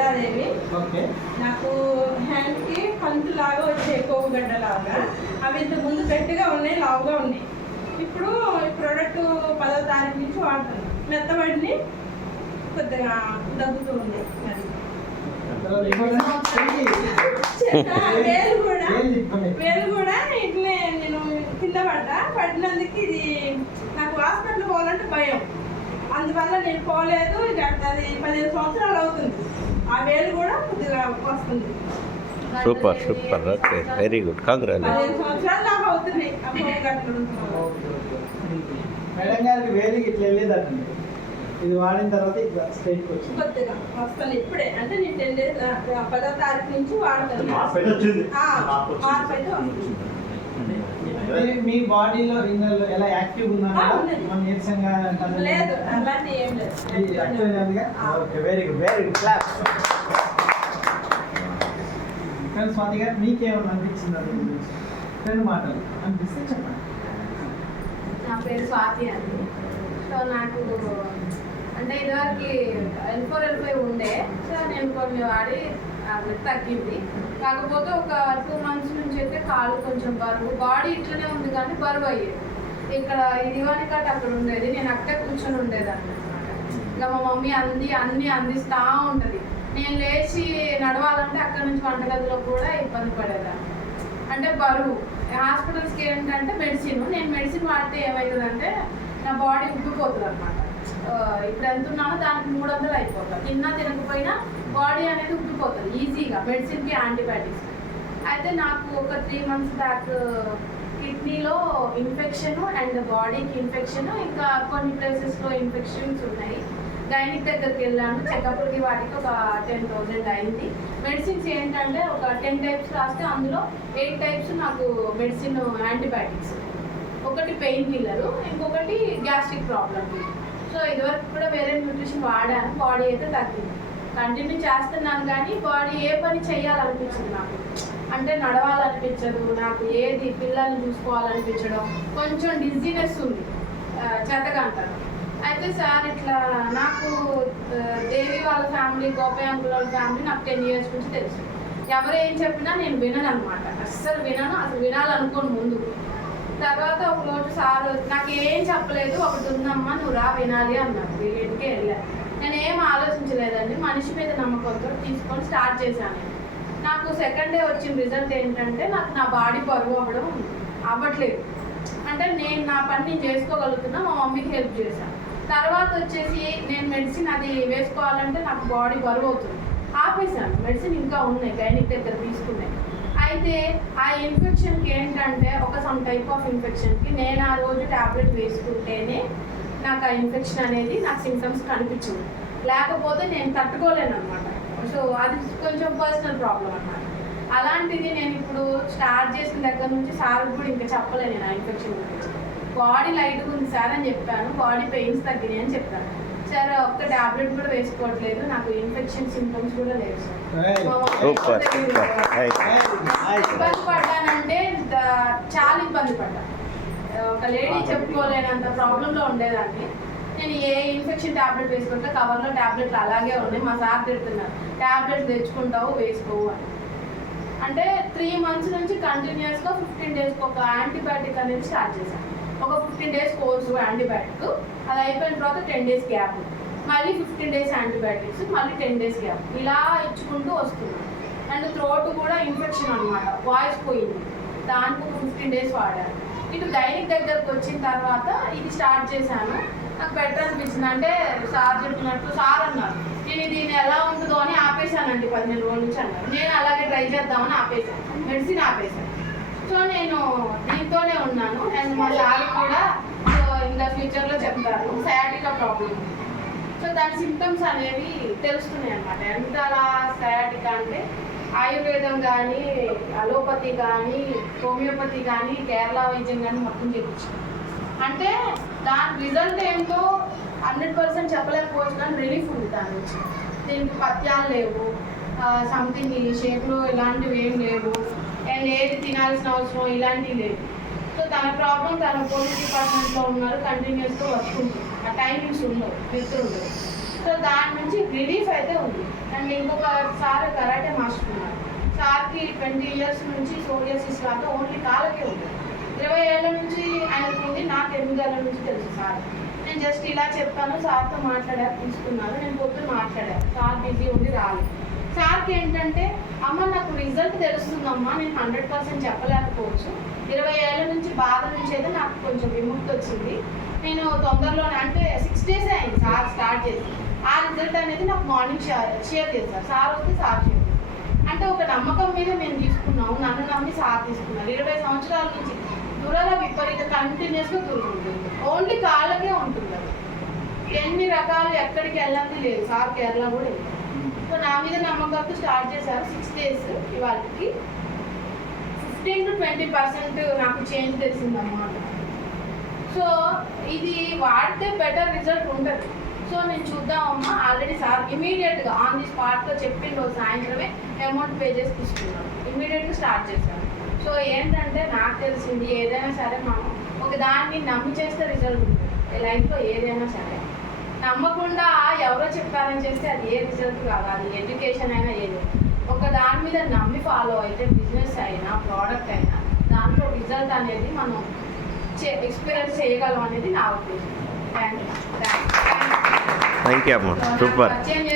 లలితాదేవి నాకు హ్యాండ్కి కంతు లాగా వచ్చే కోవు గడ్డ లాగా అవి ఇంత ముందు గట్టిగా ఉన్నాయి లావుగా ఉన్నాయి. ఇప్పుడు ఈ ప్రోడక్ట్ పదో తారీఖు నుంచి వాడుతున్నాను మెత్తబడిని కొద్దిగా దగ్గుతూ ఉంది. చెయ్యి. వేలు కూడా వేలు కూడా ఇట్లే నేను కింద పడ్డా. పడినందుకు ఇది నాకు హాస్పిటల్ పోవాలంటే భయం. అందువల్ల నేను పోలేదు. అది పదిహేను సంవత్సరాలు అవుతుంది. ఆ వేలు కూడా కొద్దిగా వస్తుంది. Super super. Okay very good. Congratulation సంవత్సరాలు అవుతున్నాయి. మేడం గారికి వేలికి ఇట్లా వెళ్ళేదటండి ఇది వాడిన తర్వాత ఇట్లా స్ట్రైట్కి వచ్చింది. కొద్దిగా వస్తాను ఇప్పుడే. అంటే నేను టెన్ డేస్ పదో తారీఖు నుంచి వాడతాను. మార్పు అయితే వస్తుంది. మీ- బాడీలో ఇన్నర్లో ఎలా యాక్టివ్ ఉన్నారా? నీరసంగా? లేదు అలాంటి ఏం లేదు. Okay very good very good clap friends Swathi garu మీకేమన్నా అనిపించింది రెండు మాటలు. అనిపిస్తే చెప్పండి. నా పేరు స్వాతి అండి. సో నాకు అంటే ఇదివరకు ఎల్ ఫోర్ ఎల్ ఫైవ్ ఉండే. సో నేను కొన్ని వాడి టాబ్లెట్ తగ్గింది. కాకపోతే ఒక టూ మంత్స్ నుంచి అయితే కాలు కొంచెం బరువు. బాడీ ఇట్లనే ఉంది కానీ బరువు అయ్యేది. ఇక్కడ ఇది కట్ అక్కడ ఉండేది. నేను అక్కడే కూర్చొని ఉండేదాన్ని ఇంకా మా మమ్మీ అంది అన్ని అందిస్తూ ఉంటుంది. నేను లేచి నడవాలంటే అక్కడ నుంచి వంటగదిలో కూడా ఇబ్బంది పడేదాన్ని. అంటే బరువు. హాస్పిటల్స్కి ఏంటంటే మెడిసిన్. నేను మెడిసిన్ వాడితే ఏమవుతుందంటే నా బాడీ ఉబ్బిపోతుంది అనమాట ఇప్పుడు ఎంత ఉన్నానో దానికి మూడు వందలు అయిపోతుంది తిన్నా తినకపోయినా బాడీ అనేది ఉబ్బిపోతుంది ఈజీగా మెడిసిన్కి యాంటీబయాటిక్స్. అయితే నాకు ఒక త్రీ మంత్స్ బ్యాక్ కిడ్నీలో ఇన్ఫెక్షన్ అండ్ బాడీకి ఇన్ఫెక్షన్ ఇంకా కొన్ని ప్లేసెస్లో ఇన్ఫెక్షన్స్ ఉన్నాయి. గైనిక్ దగ్గరికి వెళ్ళాను చెకప్కి వాటికి ఒక టెన్ థౌజండ్ అయింది. మెడిసిన్స్ ఏంటంటే ఒక టెన్ టైప్స్ రాస్తే అందులో ఎయిట్ టైప్స్ నాకు మెడిసిన్ యాంటీబయాటిక్స్. ఒకటి పెయిన్ కిల్లరు ఇంకొకటి గ్యాస్ట్రిక్ ప్రాబ్లమ్ సో ఇదివరకు కూడా వేరే న్యూట్రిషన్ వాడాను బాడీ అయితే తగ్గింది. కంటిన్యూ చేస్తున్నాను కానీ బాడీ ఏ పని చేయాలనిపించింది నాకు. అంటే నడవాలనిపించదు నాకు ఏది పిల్లల్ని చూసుకోవాలనిపించడం కొంచెం డిజీనెస్ ఉంది చేతగా అంటారు అయితే సార్ ఇట్లా నాకు దేవి వాళ్ళ ఫ్యామిలీ గోపయ్య అంకుల్ వాళ్ళ ఫ్యామిలీ నాకు టెన్ ఇయర్స్ నుంచి తెలుసు. ఎవరు ఏం చెప్పినా నేను వినను అనమాట అస్సలు వినను అసలు వినాలనుకోను ముందు. తర్వాత ఒక రోజు సార్ నాకు ఏం చెప్పలేదు ఒకటి ఉందమ్మా నువ్వు రా వినాలి అన్నారు. వీళ్ళకి వెళ్ళాను నేను ఏం ఆలోచించలేదండి. మనిషి మీద నమ్మకంతో తీసుకొని స్టార్ట్ చేశాను. నాకు సెకండ్ డే వచ్చిన రిజల్ట్ ఏంటంటే నాకు నా బాడీ బరువు అవ్వడం అవ్వట్లేదు. అంటే నేను నా పని నేను చేసుకోగలుగుతున్నా మా మమ్మీకి హెల్ప్ చేశాను తర్వాత వచ్చేసి నేను మెడిసిన్ అది వేసుకోవాలంటే నాకు బాడీ బరువు అవుతుంది. ఆపేశాను. మెడిసిన్ ఇంకా ఉన్నాయి గైనిక్ దగ్గర తీసుకున్నాయి. అయితే ఆ ఇన్ఫెక్షన్కి ఏంటంటే ఒక సమ్ టైప్ ఆఫ్ ఇన్ఫెక్షన్కి నేను ఆ రోజు ట్యాబ్లెట్ వేసుకుంటేనే నాకు ఆ ఇన్ఫెక్షన్ అనేది నాకు సిమ్టమ్స్ కనిపించింది. లేకపోతే నేను తట్టుకోలేను అనమాట సో అది కొంచెం పర్సనల్ ప్రాబ్లం అనమాట అలాంటిది నేను ఇప్పుడు స్టార్ట్ చేసిన దగ్గర నుంచి సార్ కూడా ఇంకా చెప్పలేను నేను ఆ ఇన్ఫెక్షన్ గురించి. బాడీ లైట్గా ఉంది సార్ అని చెప్పాను. బాడీ పెయిన్స్ తగ్గినాయి అని చెప్పాను. సార్ ఒక్క టాబ్లెట్ కూడా వేసుకోవట్లేదు. నాకు ఇన్ఫెక్షన్ సిమ్టమ్స్ కూడా లేవు సార్. ఇబ్బంది పడ్డానంటే చాలా ఇబ్బంది పడ్డా. ఒక లేడీ చెప్పుకోలేనంత ప్రాబ్లంలో ఉండేదాన్ని. నేను ఏ ఇన్ఫెక్షన్ టాబ్లెట్ వేసుకుంటే కవర్లో టాబ్లెట్లు అలాగే ఉన్నాయి. మా సార్ తిడుతున్నారు టాబ్లెట్స్ తెచ్చుకుంటావు వేసుకోవు అని. అంటే త్రీ మంత్స్ నుంచి కంటిన్యూస్గా ఫిఫ్టీన్ డేస్కి ఒక యాంటీబయాటిక్ అనేది స్టార్ట్ చేశాను. ఒక ఫిఫ్టీన్ డేస్ కోర్సు యాంటీబయాటిక్ అది అయిపోయిన తర్వాత టెన్ డేస్ గ్యాప్ మళ్ళీ ఫిఫ్టీన్ డేస్ యాంటీబయాటిక్స్ మళ్ళీ టెన్ డేస్ గ్యాప్ ఇలా ఇచ్చుకుంటూ వస్తున్నాను అండ్ థ్రోట్ కూడా ఇన్ఫెక్షన్ అనమాట వాయిస్ పోయింది. దానికి ఫిఫ్టీన్ డేస్ వాడాను. ఇటు గైనిక్ దగ్గరకు వచ్చిన తర్వాత ఇది స్టార్ట్ చేశాను. నాకు బెటర్ అనిపించింది. అంటే సార్ చెప్పినట్టు సార్ అన్నారు నేను దీన్ని ఎలా ఉంటుందో అని ఆపేశానండి పదిహేను రోజుల నుంచి అన్నారు. నేను అలాగే ట్రై చేద్దామని ఆపేశాను. మెడిసిన్ ఆపేశాను. సో నేను దీంతోనే ఉన్నాను. అండ్ మా సార్ కూడా సో ఇంకా ఫ్యూచర్లో చెప్తారు సయాటికా ప్రాబ్లం సో దాని సిమ్టమ్స్ అనేవి తెలుస్తున్నాయి అనమాట ఎంత అలా సయాటికా అంటే ఆయుర్వేదం కానీ అలోపతి కానీ హోమియోపతి కానీ కేరళ వైద్యం కానీ మొత్తం చెప్పించాను అంటే దాని రిజల్ట్ ఏంటో హండ్రెడ్ పర్సెంట్ చెప్పలేకపోవచ్చు కానీ రిలీఫ్ ఉంది దాని నుంచి. దీనికి పత్యాలు లేవు. సంథింగ్ ఈ షేప్లో ఇలాంటివి ఏం లేవు. అండ్ ఏది తినాల్సిన అవసరం ఇలాంటివి లేవు. సో తన ప్రాబ్లం తన పోలీస్ డిపార్ట్మెంట్లో ఉన్నారు కంటిన్యూస్గా వస్తుంది ఆ టైమింగ్స్ ఉండవు నిద్ర ఉండదు. సో దాని నుంచి రిలీఫ్ అయితే ఉంది. అండ్ ఇంకొక సార్ కరాటే మాస్టర్ ఉన్నారు. సార్కి ట్వంటీ ఇయర్స్ నుంచి సోరియాసిస్ లాగా ఓన్లీ కాళ్ళకే ఉంది. ఇరవై ఏళ్ళ నుంచి ఆయనకు ఉంది నాకు ఎనిమిది ఏళ్ళ నుంచి తెలుసు సార్. నేను జస్ట్ ఇలా చెప్పాను సార్తో మాట్లాడా తీసుకున్నాను నేను పొద్దున్న మాట్లాడాను సార్ బిజీ ఉంది రాలేదు. సార్కి ఏంటంటే అమ్మ నాకు రిజల్ట్ తెలుస్తుందమ్మా నేను హండ్రెడ్ పర్సెంట్ చెప్పలేకపోవచ్చు. ఇరవై ఏళ్ళ నుంచి బాధ నుంచి అయితే నాకు కొంచెం విముక్తి వచ్చింది. నేను తొందరలోనే అంటే సిక్స్ డేస్ అయింది సార్ స్టార్ట్ చేసి. ఆ రిజల్ట్ అనేది నాకు మార్నింగ్ షేర్ షేర్ చేశారు. సార్ వస్తే సార్ షేర్ అంటే ఒక నమ్మకం మీద మేము తీసుకున్నాము. నన్ను నమ్మి సార్ తీసుకున్నారు. ఇరవై సంవత్సరాల నుంచి దురద విపరీత కంటిన్యూస్గా దొరుకుతుంది ఓన్లీ కాళ్ళకే ఉంటుంది అది. ఎన్ని రకాలు ఎక్కడికి వెళ్ళంది లేదు. సార్ కేరళ కూడా వెళ్ళారు సో నా మీద నమ్మకంతో స్టార్ట్ చేశారు. సిక్స్ డేస్ ఇవాళకి ఫిఫ్టీన్ టు ట్వంటీ పర్సెంట్ నాకు చేంజ్ తెలిసిందన్నమాట. సో ఇది వాడితే బెటర్ రిజల్ట్ ఉండదు సో నేను చూద్దామమ్మా ఆల్రెడీ సార్ ఇమీడియట్గా ఆన్ ది స్పాట్లో చెప్పిన రోజు సాయంత్రమే అమౌంట్ పే చేసి తీసుకున్నాను ఇమీడియట్గా స్టార్ట్ చేశాను సో ఏంటంటే నాకు తెలిసింది ఏదైనా సరే మనం ఒక దాన్ని నమ్మి చేస్తే రిజల్ట్ ఉంటుంది. లైఫ్లో ఏదైనా సరే. నమ్మకుండా ఎవరో చెప్పారని చేస్తే అది ఏ రిజల్ట్ కాదు అది ఎడ్యుకేషన్ అయినా ఏది. ఒక దాని మీద నమ్మి ఫాలో అయితే బిజినెస్ అయినా ప్రోడక్ట్ అయినా దాంట్లో రిజల్ట్ అనేది మనం ఎక్స్పీరియన్స్ చేయగలం అనేది నా ఉద్దేశం. థ్యాంక్ యూ థ్యాంక్ యూ అమ్మ సూపర్ పరిచయం చేసి